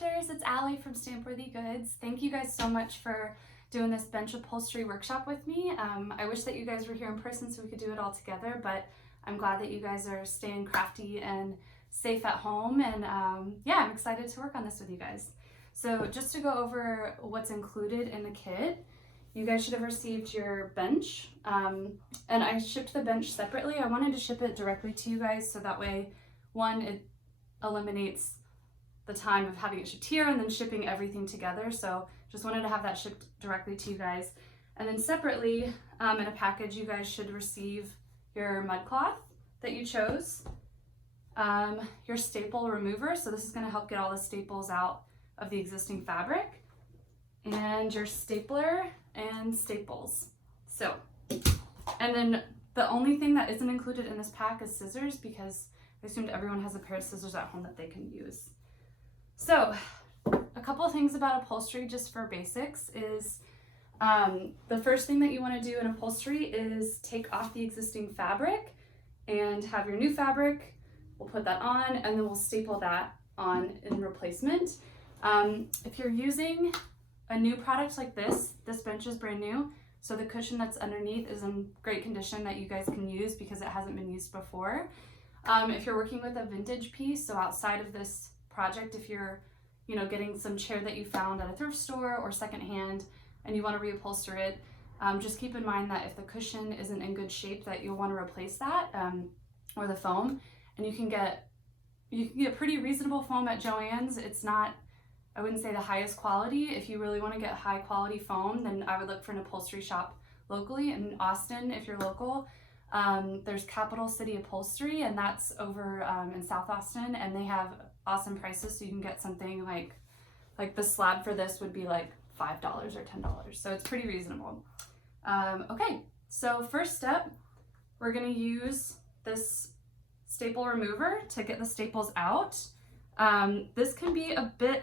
Doctors, it's Allie from Stampworthy Goods. Thank you guys so much for doing this bench upholstery workshop with me. I wish that you guys were here in person so we could do it all together, but I'm glad that you guys are staying crafty and safe at home, and yeah, I'm excited to work on this with you guys. So just to go over what's included in the kit, you guys should have received your bench, and I shipped the bench separately. I wanted to ship it directly to you guys so that way, one, it eliminates the time of having it shipped here and then shipping everything together. So just wanted to have that shipped directly to you guys. And then separately, in a package, you guys should receive your mud cloth that you chose, your staple remover, so this is going to help get all the staples out of the existing fabric, and your stapler and staples. So, and then the only thing that isn't included in this pack is scissors, because I assumed everyone has a pair of scissors at home that they can use. So, a couple of things about upholstery just for basics is the first thing that you want to do in upholstery is take off the existing fabric and have your new fabric. We'll put that on and then we'll staple that on in replacement. If you're using a new product like this bench is brand new, so the cushion that's underneath is in great condition that you guys can use because it hasn't been used before. If you're working with a vintage piece, so outside of this project, if you're getting some chair that you found at a thrift store or secondhand and you want to reupholster it, just keep in mind that if the cushion isn't in good shape, that you'll want to replace that, or the foam. And you can get pretty reasonable foam at Joann's. It's not, I wouldn't say the highest quality. If you really want to get high quality foam, then I would look for an upholstery shop locally. In Austin, if you're local, there's Capital City Upholstery, and that's over in South Austin, and they have awesome prices. So you can get something like the slab for this would be like $5 or $10. So it's pretty reasonable. Okay, so first step, we're gonna use this staple remover to get the staples out. This can be a bit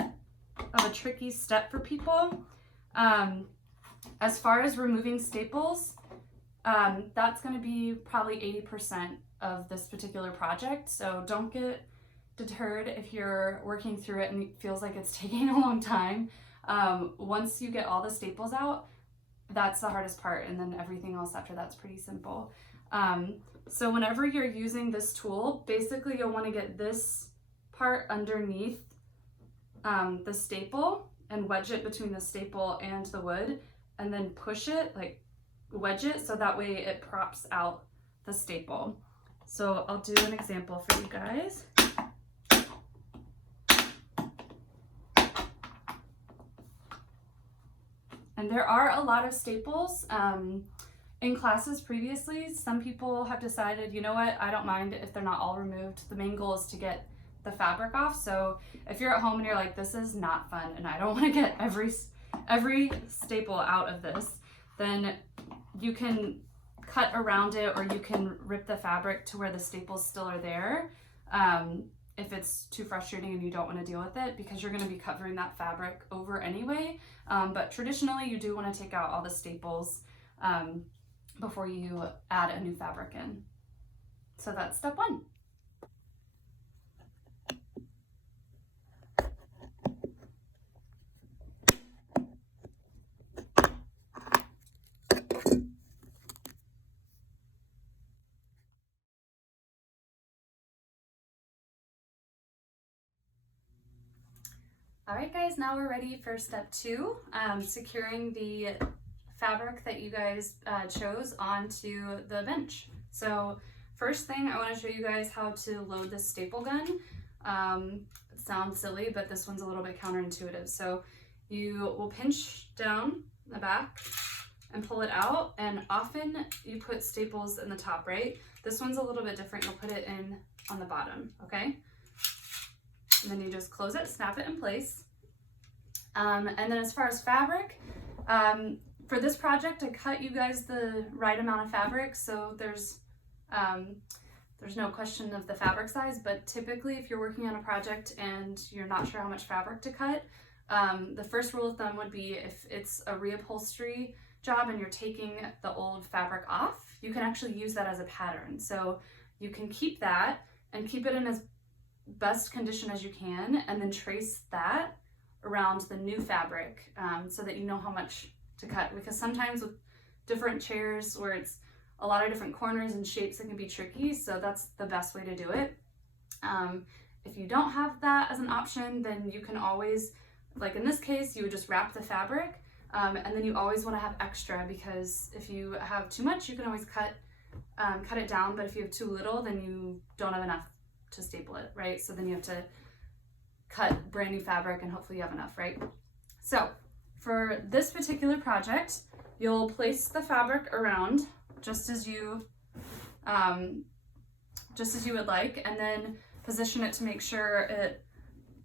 of a tricky step for people. As far as removing staples, that's going to be probably 80% of this particular project. So don't get deterred if you're working through it and it feels like it's taking a long time. Once you get all the staples out, that's the hardest part, and then everything else after that's pretty simple. So whenever you're using this tool, basically you'll want to get this part underneath the staple and wedge it between the staple and the wood, and then push it, like wedge it, so that way it props out the staple. So I'll do an example for you guys. And there are a lot of staples. In classes previously, some people have decided, you know what, I don't mind if they're not all removed. The main goal is to get the fabric off. So if you're at home and you're like, this is not fun and I don't want to get every staple out of this, then you can cut around it, or you can rip the fabric to where the staples still are there, if it's too frustrating and you don't want to deal with it, because you're going to be covering that fabric over anyway. But traditionally you do want to take out all the staples before you add a new fabric in. So that's step one. All right, guys, now we're ready for step two, securing the fabric that you guys chose onto the bench. So first thing, I want to show you guys how to load this staple gun. It sounds silly, but this one's a little bit counterintuitive. So you will pinch down the back and pull it out, and often you put staples in the top, right? This one's a little bit different. You'll put it in on the bottom, okay? And then you just close it, snap it in place. And then as far as fabric, for this project, I cut you guys the right amount of fabric, so there's no question of the fabric size, but typically if you're working on a project and you're not sure how much fabric to cut, the first rule of thumb would be if it's a reupholstery job and you're taking the old fabric off, you can actually use that as a pattern. So you can keep that and keep it in as best condition as you can, and then trace that around the new fabric so that you know how much to cut, because sometimes with different chairs where it's a lot of different corners and shapes, it can be tricky. So that's the best way to do it. If you don't have that as an option, then you can always, like in this case, you would just wrap the fabric, and then you always want to have extra, because if you have too much, you can always cut it down, but if you have too little, then you don't have enough to staple it, right? So then you have to cut brand new fabric, and hopefully you have enough, right? So for this particular project, you'll place the fabric around just as you would like, and then position it to make sure it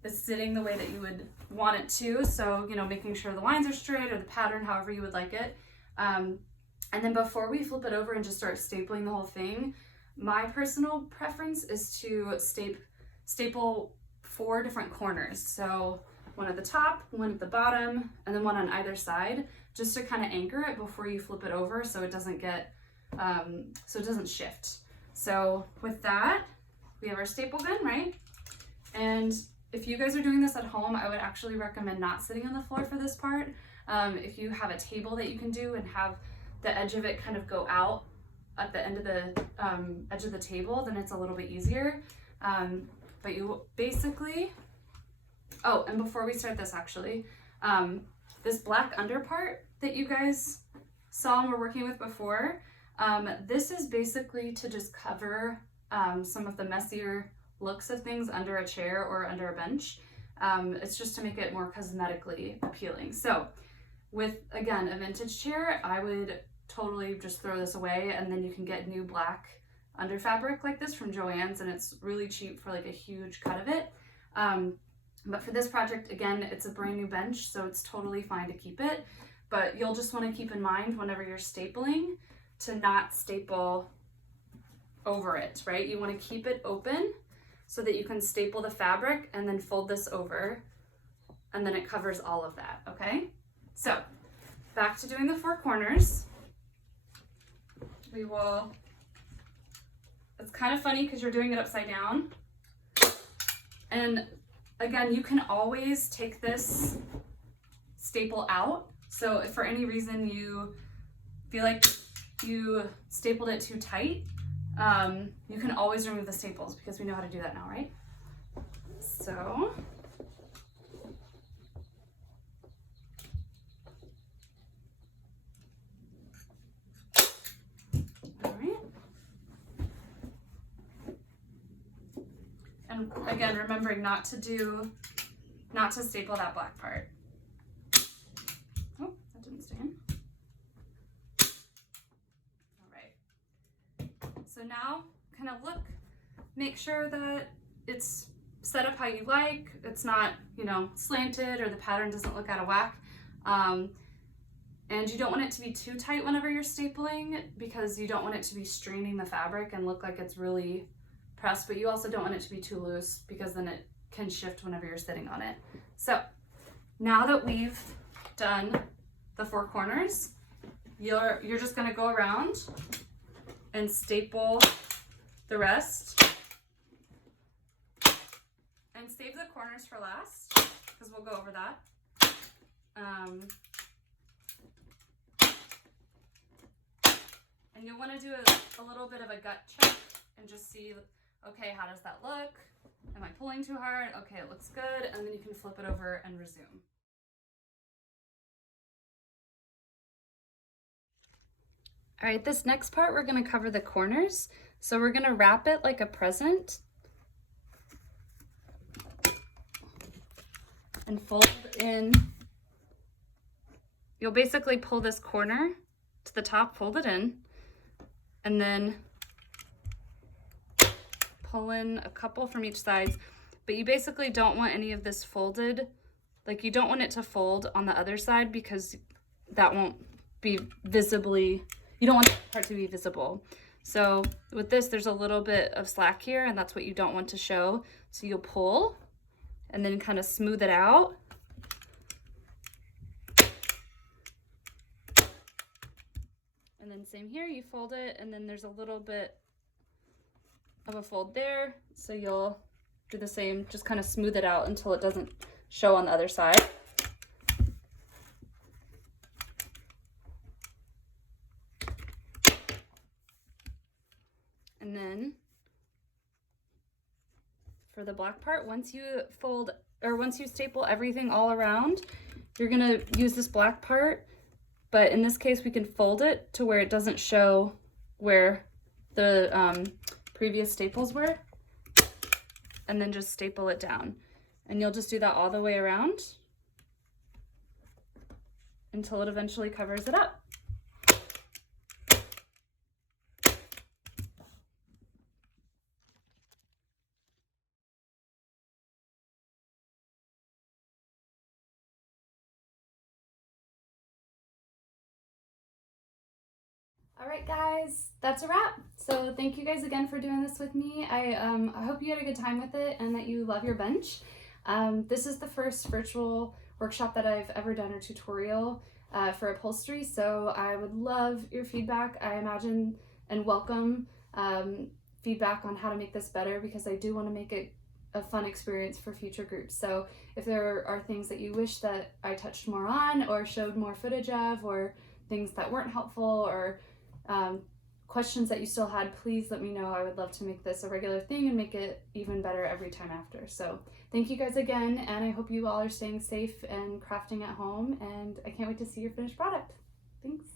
is sitting the way that you would want it to. So, you know, making sure the lines are straight, or the pattern, however you would like it. And then before we flip it over and just start stapling the whole thing, my personal preference is to staple 4 different corners. So one at the top, one at the bottom, and then one on either side, just to kind of anchor it before you flip it over, so it doesn't get, so it doesn't shift. So with that, we have our staple gun, right? And if you guys are doing this at home, I would actually recommend not sitting on the floor for this part. If you have a table that you can do and have the edge of it kind of go out at the end of the edge of the table, then it's a little bit easier. But you basically, oh, and before we start this actually, this black under part that you guys saw and were working with before, this is basically to just cover some of the messier looks of things under a chair or under a bench. It's just to make it more cosmetically appealing. So with, again, a vintage chair, I would totally just throw this away, and then you can get new black under fabric like this from Joann's, and it's really cheap for like a huge cut of it. But for this project, again, it's a brand new bench, so it's totally fine to keep it. But you'll just want to keep in mind whenever you're stapling to not staple over it, right? You want to keep it open so that you can staple the fabric and then fold this over, and then it covers all of that, okay? So back to doing the 4 corners. We will, it's kind of funny because you're doing it upside down. And again, you can always take this staple out. So if for any reason you feel like you stapled it too tight, you can always remove the staples, because we know how to do that now, right? So all right. And again, remembering not to staple that black part. Oh, that didn't stay in. All right. So now kind of look, make sure that it's set up how you like. It's not, you know, slanted, or the pattern doesn't look out of whack. And you don't want it to be too tight whenever you're stapling, because you don't want it to be straining the fabric and look like it's really pressed, but you also don't want it to be too loose, because then it can shift whenever you're sitting on it. So now that we've done the 4 corners, you're just going to go around and staple the rest, and save the corners for last, because we'll go over that. And you'll want to do a little bit of a gut check and just see, okay, how does that look? Am I pulling too hard? Okay, it looks good. And then you can flip it over and resume. All right, this next part, we're going to cover the corners. So we're going to wrap it like a present and fold in. You'll basically pull this corner to the top, fold it in, and then pull in a couple from each side. But you basically don't want any of this folded. Like, you don't want it to fold on the other side, because that won't be visibly, you don't want that part to be visible. So with this, there's a little bit of slack here, and that's what you don't want to show. So you'll pull and then kind of smooth it out. And then same here, you fold it, and then there's a little bit of a fold there. So you'll do the same, just kind of smooth it out until it doesn't show on the other side. And then for the black part, once you staple everything all around, you're gonna use this black part, but in this case we can fold it to where it doesn't show where the previous staples were, and then just staple it down. And you'll just do that all the way around until it eventually covers it up. All right, guys, that's a wrap. So thank you guys again for doing this with me. I hope you had a good time with it and that you love your bench. This is the first virtual workshop that I've ever done, or tutorial for upholstery. So I would love your feedback. I imagine and welcome feedback on how to make this better, because I do want to make it a fun experience for future groups. So if there are things that you wish that I touched more on or showed more footage of, or things that weren't helpful, or questions that you still had, please let me know. I would love to make this a regular thing and make it even better every time after. So thank you guys again, and I hope you all are staying safe and crafting at home, and I can't wait to see your finished product. Thanks.